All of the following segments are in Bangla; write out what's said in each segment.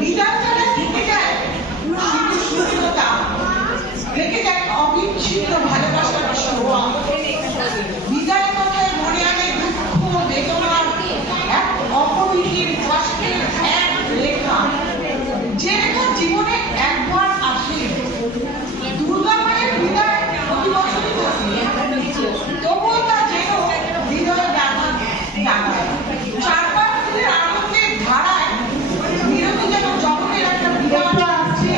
বিদায় ছাড়া থেকে যায় শুধু শূন্যতা, থেকে যায় অবিচ্ছিন্ন ভালোবাসার ছোঁয়া। বিদায় কথায় মনে আনে দুঃখ বেদনার এক অপরিহীর কষ্টের এক রেখা, যে রেখা জীবনে একবার আসে। দুর্গা মায়ের বিদায় প্রতি বছরই থাকে, তবুও তা যেন হৃদয় জাগায়। চারবার ফুলের আনন্দের ধারায় বিরতি যেন জগতের একটা বিরাট আছে।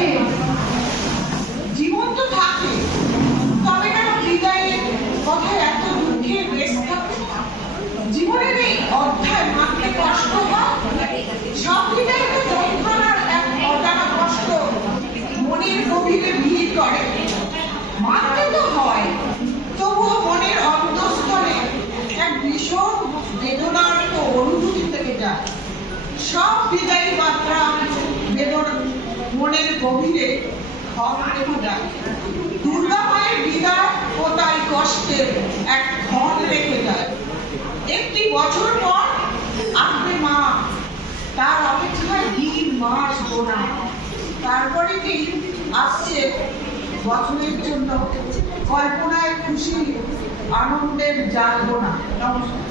জীবন তো থাকে, তবে কেন বিদায়ের কথায় এত দুঃখের রেশ থাকে? জীবনের এই অধ্যায় মানতে কষ্ট হয়, সব বিদায় তো যন্ত্রণার এক অজানা কষ্ট মনের গভীরে ভিড় করে। মানতে তো হয়, তবুও মনের অন্তঃস্থলে এক ভীষণ বেদনার তো অনুভূতি থেকে যায়। সব বিদায়ী মাত্রা বেদনা মনের গভীরে ক্ষত রেখে যায়। দুর্গা মায়ের বিদায় ও তাই কষ্টের এক ক্ষত রেখে যায়। একটি বছর পর আসবে মা, তার অপেক্ষায় দিন মাস গোনা। তারপরে কি আসছে বছরের জন্য কল্পনায় খুশি আনন্দের জাগবনা। নমস্কার।